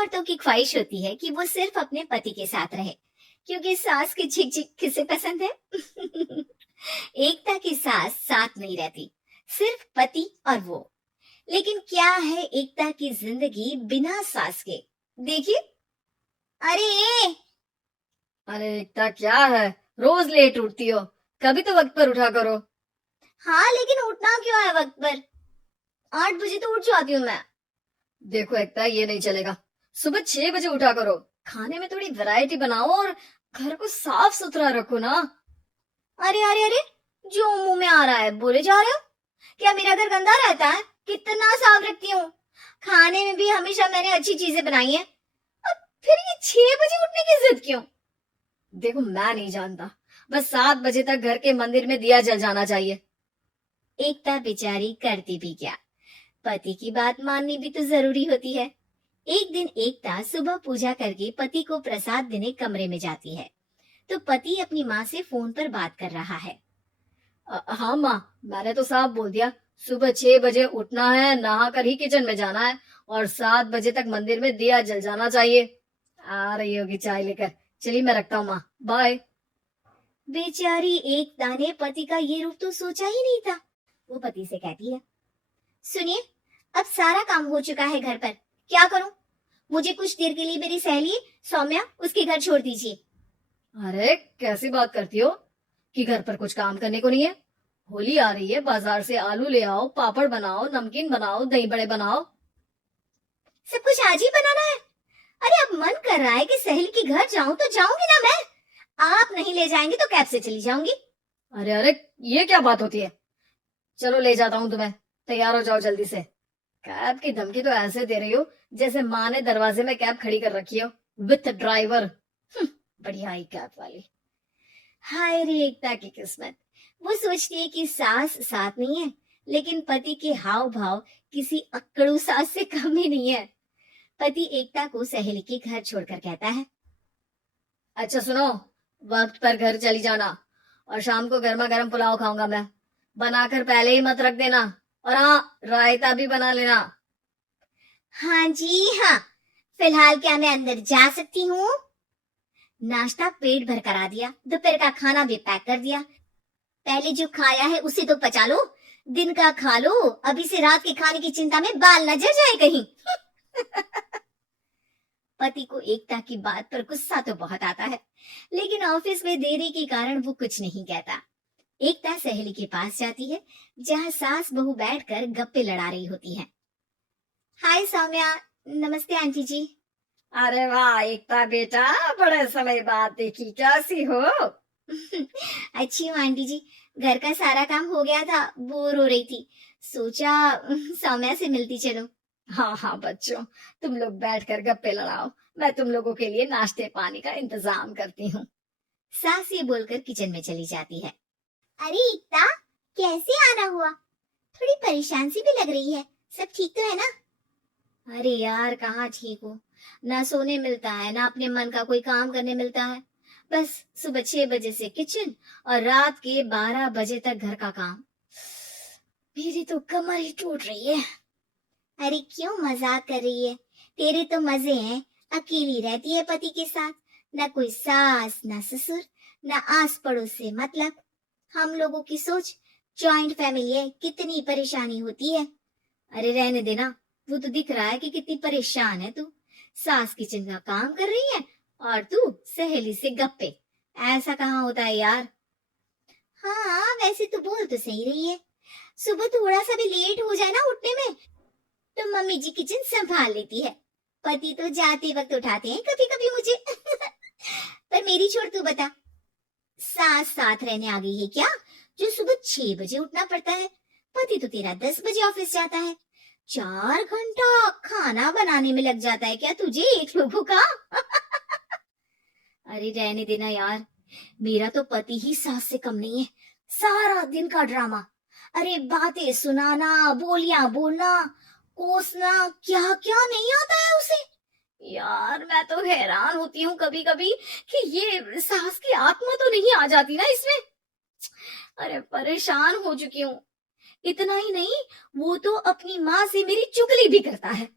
औरतों की ख्वाहिश होती है कि वो सिर्फ अपने पति के साथ रहे, क्योंकि सास की झिक झिक किसे पसंद है? एकता की सास साथ नहीं रहती, सिर्फ पति और वो। लेकिन क्या है एकता की जिंदगी बिना सास के? देखिए। अरे अरे एकता, क्या है? रोज लेट उठती हो, कभी तो वक्त पर उठा करो। हाँ, लेकिन उठना क्यों है वक्त पर? 8 बजे तो उठ जाती हूँ मैं। देखो एकता, ये नहीं चलेगा। सुबह 6 बजे उठा करो। खाने में थोड़ी वैरायटी बनाओ और घर को साफ सुथरा रखो ना। अरे अरे अरे, जो मुंह में आ रहा है बोले जा रहे हो। क्या मेरा घर गंदा रहता है? कितना साफ रखती हूँ। खाने में भी हमेशा मैंने अच्छी चीजें बनाई है। अब फिर ये 6 बजे उठने की जिद क्यों? देखो, मैं नहीं जानता, बस 7 बजे तक घर के मंदिर में दिया जल जाना चाहिए। एकता बेचारी करती भी क्या, पति की बात माननी भी तो जरूरी होती है। एक दिन एकता सुबह पूजा करके पति को प्रसाद देने कमरे में जाती है, तो पति अपनी माँ से फोन पर बात कर रहा है। हाँ माँ, मैंने तो साफ बोल दिया। सुबह 6 बजे उठना है, नहा कर ही किचन में जाना है और 7 बजे तक मंदिर में दिया जल जाना चाहिए। आ रही होगी चाय लेकर। चलिए, मैं रखता हूँ माँ, बाय। बेचारी एकता ने पति का ये रूप तो सोचा ही नहीं था। वो पति से कहती है, सुनिए, अब सारा काम हो चुका है घर पर, क्या करूं? मुझे कुछ देर के लिए मेरी सहेली सौम्या उसके घर छोड़ दीजिए। अरे कैसी बात करती हो कि घर पर कुछ काम करने को नहीं है? होली आ रही है, बाजार से आलू ले आओ, पापड़ बनाओ, नमकीन बनाओ, दही बड़े बनाओ। सब कुछ आज ही बनाना है? अरे अब मन कर रहा है कि सहेली के घर जाऊं तो जाऊंगी ना मैं। आप नहीं ले जाएंगे तो कैब से चली जाऊंगी। अरे अरे, ये क्या बात होती है? चलो ले जाता हूँ तुम्हें, तैयार हो जाओ जल्दी से। कैब की धमकी तो ऐसे दे रही हो जैसे माँ ने दरवाजे में कैब खड़ी कर रखी हो, विथ ड्राइवर। बढ़िया ही कैब वाली। हाय रे एकता की किस्मत। वो सोचती है कि सास साथ नहीं है, लेकिन पति के हाव भाव किसी अक्कड़ू सास से कम ही नहीं है। पति एकता को सहेली के घर छोड़कर कहता है, अच्छा सुनो, वक्त पर घर चली जाना और शाम को गर्मा गर्म पुलाव खाऊंगा मैं। बनाकर पहले ही मत रख देना, और हाँ, रायता भी बना लेना। हाँ जी हाँ, फिलहाल क्या मैं अंदर जा सकती हूँ? नाश्ता पेट भर करा दिया, दोपहर का खाना भी पैक कर दिया। पहले जो खाया है उसे तो पचा लो, दिन का खा लो, अभी से रात के खाने की चिंता में बाल न जल जाए कहीं। पति को एकता की बात पर गुस्सा तो बहुत आता है, लेकिन ऑफिस में देरी के कारण वो कुछ नहीं कहता। एकता सहेली के पास जाती है, जहाँ सास बहू बैठकर गप्पे लड़ा रही होती है। हाय सौम्या। नमस्ते आंटी जी। अरे वाह एकता बेटा, बड़े समय बाद देखी, कैसी हो? अच्छी हूँ आंटी जी। घर का सारा काम हो गया था, बोर हो रही थी, सोचा सौम्या से मिलती चलो। हाँ हाँ बच्चों, तुम लोग बैठकर गप्पे लड़ाओ, मैं तुम लोगों के लिए नाश्ते पानी का इंतजाम करती हूँ। सास ये बोलकर किचन में चली जाती है। अरे एकता, कैसे आना हुआ? थोड़ी परेशान सी भी लग रही है, सब ठीक तो है ना? अरे यार, कहाँ ठीक हो। ना सोने मिलता है, ना अपने मन का कोई काम करने मिलता है। बस सुबह 6 बजे से किचन और रात के 12 बजे तक घर का काम। मेरी तो कमर ही टूट रही है। अरे क्यों मजाक कर रही है? तेरे तो मजे हैं, अकेली रहती है पति के साथ, ना कोई सास ना ससुर, ना आस पड़ोस से मतलब। हम लोगों की सोच, जॉइंट फैमिली है, कितनी परेशानी होती है। अरे रहने देना, वो तो दिख रहा है कि कितनी परेशान है तू। सास किचन का काम कर रही है और तू सहेली से गप्पे। ऐसा कहाँ होता है यार। हाँ वैसे तो बोल तो सही रही है। सुबह थोड़ा सा भी लेट हो जाए ना उठने में, तो मम्मी जी किचन संभाल लेती है। पति तो जाते वक्त उठाते हैं कभी कभी मुझे। पर मेरी छोड़, तू बता, सास साथ रहने आ गई है क्या, जो सुबह 6 बजे उठना पड़ता है? पति तो तेरा 10 बजे ऑफिस जाता है। 4 घंटा खाना बनाने में लग जाता है क्या तुझे, एक लोगों का? अरे रहने देना यार, मेरा तो पति ही सास से कम नहीं है। सारा दिन का ड्रामा, अरे बातें सुनाना, बोलियां बोलना, कोसना, क्या क्या नहीं आता है उसे। यार मैं तो हैरान होती हूँ कभी कभी कि ये सास की आत्मा तो नहीं आ जाती ना इसमें। अरे परेशान हो चुकी हूँ। इतना ही नहीं, वो तो अपनी माँ से मेरी चुगली भी करता है।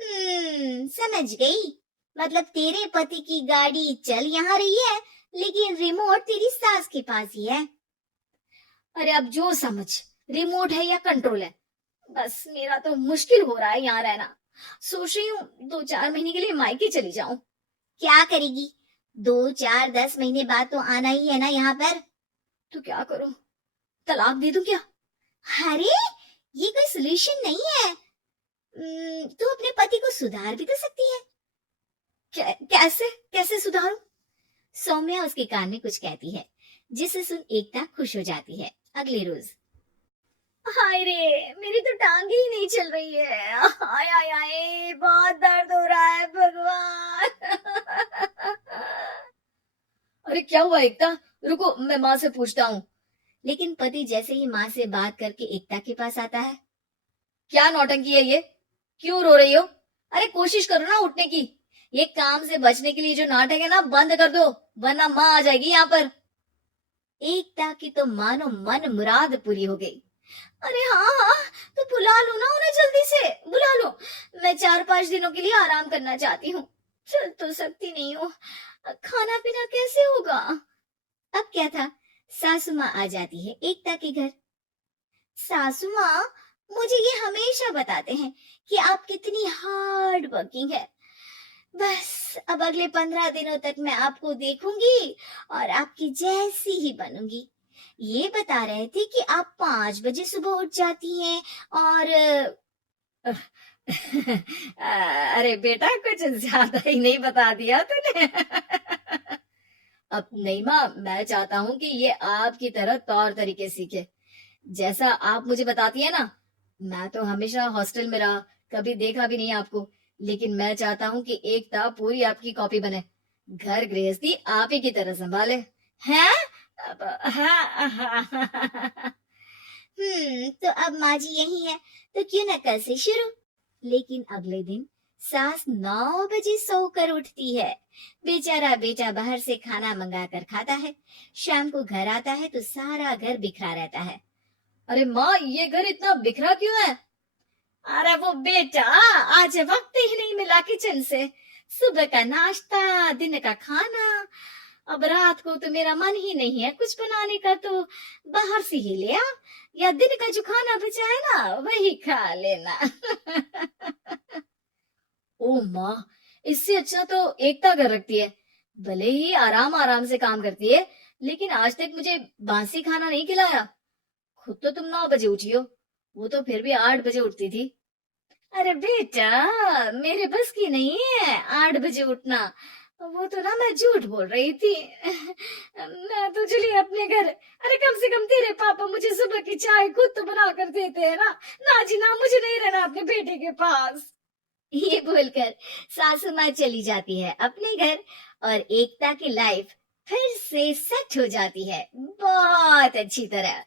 समझ गई। मतलब तेरे पति की गाड़ी चल यहाँ रही है, लेकिन रिमोट तेरी सास के पास ही है। अरे अब जो समझ, रिमोट है या कंट्रोल है, बस मेरा तो मुश्किल हो रहा है यहाँ रहना। सोच रही हूँ 2-4 महीने के लिए मायके चली जाऊं। क्या करेगी? 2-4-10 महीने बाद तो आना ही है ना यहाँ पर। तो क्या करूं, तलाक दे दूं क्या? अरे ये कोई सोल्यूशन नहीं है। तू अपने पति को सुधार भी तो सकती है। कैसे कैसे सुधारूं? सौम्या उसके कान में कुछ कहती है, जिसे सुन एकता खुश हो जाती है। अगले रोज, हाय रे, मेरी तो टांगे ही नहीं चल रही है। हाय हाय हाय, बहुत दर्द हो रहा है भगवान। अरे क्या हुआ एकता, रुको मैं माँ से पूछता हूँ। लेकिन पति जैसे ही माँ से बात करके एकता के पास आता है। क्या नौटंकी है ये, क्यों रो रही हो? अरे कोशिश करो ना उठने की। ये काम से बचने के लिए जो नाटक है ना, बंद कर दो, वरना माँ आ जाएगी यहाँ पर। एकता की तो मानो मन मुराद पूरी हो गई। अरे हाँ हाँ, तो बुला लो ना उन्हें, जल्दी से बुला लो। मैं 4-5 दिनों के लिए आराम करना चाहती हूँ, चल तो सकती नहीं हूँ। खाना पीना कैसे होगा? अब क्या था, सासू माँ आ जाती है एकता के घर। सासू माँ, मुझे ये हमेशा बताते हैं कि आप कितनी हार्ड वर्किंग है। बस अब अगले 15 दिनों तक मैं आपको देखूंगी और आपकी जैसी ही बनूंगी। ये बता रहे थे कि आप 5 बजे सुबह उठ जाती हैं और अरे बेटा, कुछ ज्यादा ही नहीं बता दिया तूने। अब नहीं माँ, मैं चाहता हूँ कि ये आपकी तरह तौर तरीके सीखे, जैसा आप मुझे बताती है ना। मैं तो हमेशा हॉस्टल में रहा, कभी देखा भी नहीं आपको, लेकिन मैं चाहता हूँ कि एकता पूरी आपकी कॉपी बने, घर गृहस्थी आप ही की तरह संभाले। हैं? हाँ। तो अब माँ जी यही है, तो क्यों न कल से शुरू। लेकिन अगले दिन सास 9 बजे सोकर उठती है। बेचारा बेटा बाहर से खाना मंगा कर खाता है। शाम को घर आता है तो सारा घर बिखरा रहता है। अरे माँ, ये घर इतना बिखरा क्यों है? अरे वो बेटा, आज वक्त ही नहीं मिला किचन से। सुबह का नाश्ता, दिन का खाना, अब रात को तो मेरा मन ही नहीं है कुछ बनाने का, तो बाहर से ही ले आ, या दिन का जो खाना बचा है ना वही खा लेना। ओ माँ, इससे अच्छा तो एकता कर रखती है। भले ही आराम आराम से काम करती है, लेकिन आज तक मुझे बासी खाना नहीं खिलाया। खुद तो तुम 9 बजे उठी हो, वो तो फिर भी 8 बजे उठती थी। अरे बेटा, मेरे बस की नहीं है 8 बजे उठना। वो तो ना मैं झूठ बोल रही थी। मैं तो चली अपने घर। अरे कम से कम तेरे पापा मुझे सुबह की चाय खुद तो बना कर देते हैं ना। ना जी ना, मुझे नहीं रहना अपने बेटे के पास। ये बोलकर सासू माँ चली जाती है अपने घर और एकता की लाइफ फिर से सेट हो जाती है, बहुत अच्छी तरह।